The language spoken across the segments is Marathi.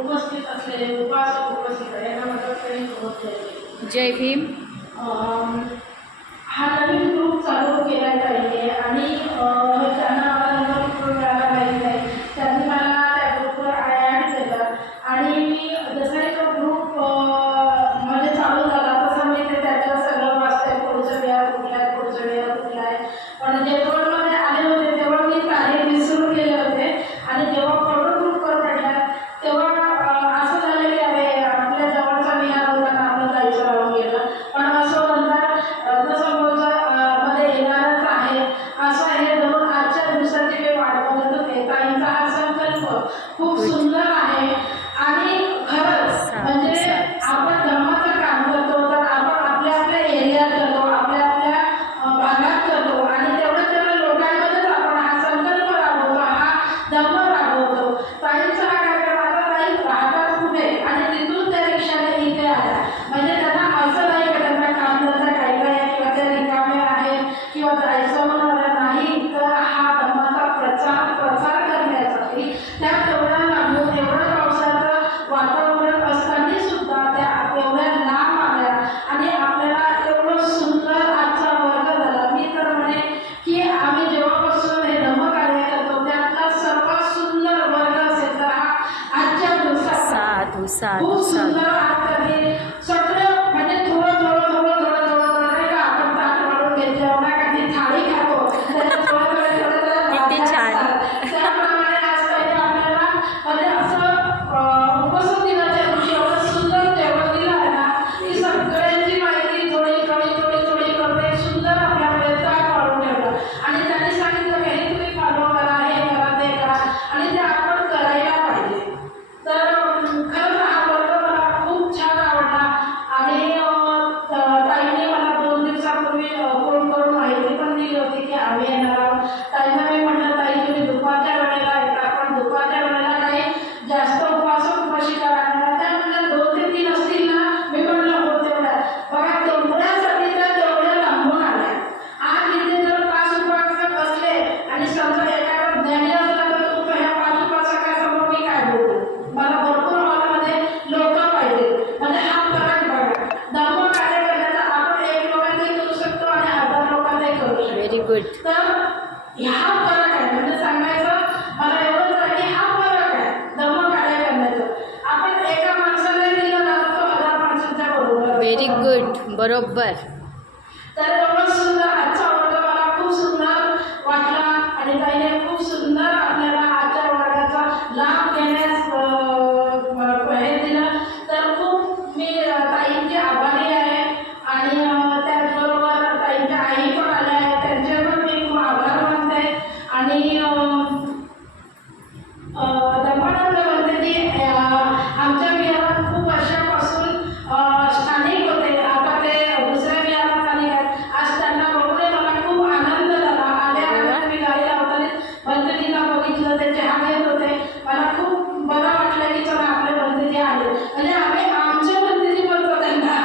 उपस्थित असलेले उपासक उपस्थित यांना मदत जय भीम. हा नवीन ग्रुप चालू केला पाहिजे आणि ज्यांना मला ग्रुप मिळाला पाहिजे त्यांनी मला त्या ग्रुपवर ॲड केलं आणि मी जसा तो ग्रुप मध्ये चालू झाला तसं मी ते त्याच्यावर सगळं वाचते पुढचं वेळा कुठला आहे पुढचं वेळा कुठला आहे. पण जेव्हा मध्ये आले होते तेव्हा मी तारीख विसरून गेले होते आणि जेव्हा फोटो ग्रुपवर पडला तेव्हा असं झालं की अरे आपल्या जवळचा विहार होता ना आपलं जायचं राहून गेलं. पण असं म्हणतात समोरचा मध्ये येणारच आहे असं हे धरून आजच्या दिवसाची मी वाट बघत होते. ताईंचा हा संकल्प खूप सुंदर आहे आणि खरंच म्हणजे आपण धर्माचं काम करतो तर आपण आपल्या आपल्या एरियात करतो आपल्या आपल्या भागात करतो आणि तेवढ्या लोकांमध्येच आपण हा संकल्प राबवतो हा धर्म राबवतो. ताईंचा हा कार्यक्रम आता ताई राहतात कुठे आणि तिथून त्या रिक्षाने इथे आल्या म्हणजे त्यांना असं नाही का त्यांना काम धंदा काही नाही किंवा त्या रिकामे आहेत किंवा जायचं म्हणून नाही तर हा धर्माचा प्रचार करण्यासाठी त्या तेवढ्या लांबून एवढं पावसाचं वातावरण असताना सुद्धा त्या एवढ्या लांब आल्या आणि आपल्याला एवढं सुंदर आजचा वर्ग झाला. मी तर म्हणे की आम्ही जेव्हापासून हे धर्मकार्य करतो त्यातला सर्वात सुंदर वर्ग असेल तर हा आजच्या दिवसात खूप सुंदर आजचा सगळं म्हणजे थोडं नाही का आपण ताट वाढून घेतलं ना का ती थाळी खातो किती छान त्याप्रमाणे आज काही आपल्याला म्हणजे असं उपस्थित दिनाच्या दिवशी एवढं सुंदर जेवण दिलं आहे ना की सगळ्यांची माहिती थोडी करून एक सुंदर आपल्याकडे ताट वाढून ठेवलं आणि त्यांनी सांगितलं की हे तुम्ही फॉलो करा हे करा ते करा आणि ते आपण करायला पाहिजे. तर खरंच हा वर्ग मला खूप छान आवडला आणि ताईने मला 2 दिवसापूर्वी फोन करून माहिती पण दिली होती की आम्ही येणार आहोत. ताईंना मी म्हटलं ताई तुम्ही दुपारच्या वेळेला येता पण दुपारच्या वेळेला काही जास्त उपासक उपासिका राहणार त्या म्हणजे 2 ते 3 असतील ना. मी म्हटलं हो तेवढ्या बघा तेवढ्यासाठी तर तेवढ्या लांबून आल्या. आज इथे जर 5 उपासक असले आणि समजा एखादा ज्ञानी असला तर तो ह्या 5 उपासकासमोर मी काय बोलू. मला भरपूर हॉलमध्ये लोक पाहिजे म्हणजे हा फरक बघा धर्म कार्य करण्याचा आपण 1 लोकांनाही करू शकतो आणि 1000 लोकांनाही करू शकतो. Very good. तर ह्या फरक आहे म्हणजे सांगायचं मला एवढंच आहे की हा फरक आहे धर्म कार्य करण्याचा. आपण एका माणसाला दिलं ना तो 1000 माणसांच्या बरोबर. Very good. बरोबर. तर एवढं सुंदर आजचा वर्ग मला खूप सुंदर वाटला आणि ताईने खूप सुंदर आपल्याला आजच्या वर्गाचा लाभ घेण्यास हे दिलं. तर खूप मी ताईंची आभारी आहे आणि त्याचबरोबर ताईंच्या आई पण आल्या आहेत त्यांचे पण मी खूप आभार मानते आणि धर्मानंद म्हणते की आमच्या विहारात खूप वर्षापासून स्थानिक होते आता ते दुसऱ्या विहारात स्थानिक आहेत. आज त्यांना बघून मला खूप आनंद झाला. आल्या मी गाडी लावताना भंतेजींना बघितलं ते चहा घेत होते मला खूप बरं वाटलं की चला आपले भंतेजी आले म्हणजे आम्ही आमच्या भंतेजी बोलतो त्यांना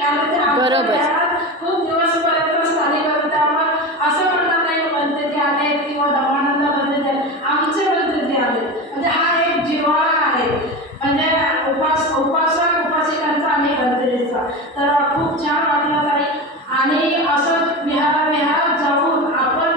कारण ते आमच्या विहारात खूप दिवसपर्यंत स्थानिक होते त्यामुळे असं म्हणणार नाही भंतेजी आले किंवा धर्मानंद भंतेजी आले आमचे भंतेजी आले म्हणजे हा एक जिव्हाळा आहे म्हणजे उपासक उपासिकांचा आणि भंतेजीचा. तर खूप छान वाटलं ताई आणि असं विहारात जाऊन आपण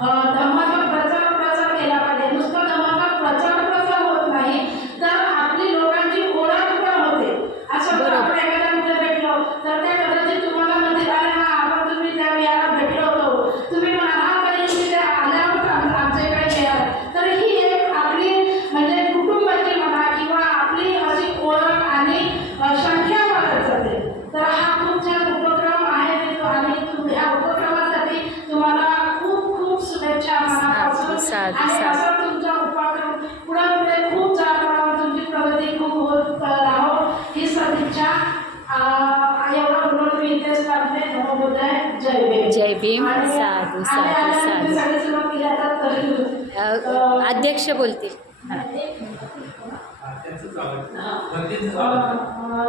धर्माचा प्रचार केला पाहिजे. नुसतं धर्माचा प्रचार होत नाही तर आपली लोकांची ओळख पण होते. असं आपण एखाद्या कुठे भेटलो तर त्या कदाचित तुम्हाला म्हणतील अरे हा आपण तुम्ही त्या विहारात भेटलो होतो तुम्ही म्हणा हा तरी तुम्ही त्या आल्या होता आमच्याकडे विहार. तर ही एक आपली म्हणजे कुटुंबाची म्हणा किंवा आपली अशी ओळख आणि संख्या वाढत जाते. तर हा खूप छान उपक्रम आहे आणि या उपक्रमासाठी तुम्हाला खूप खूप शुभेच्छा मनापासून आणि असा तुमचा उपक्रम पुढे खूप चालणार तुमची प्रगती खूप होत राहो ही सदिच्छा. एवढं बोलून मी इथेच करते. नमोबुद्धाय. जय भीम. जय भीम. साधू साधू साधू. अध्यक्ष बोलतील.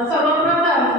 सर्वप्रथम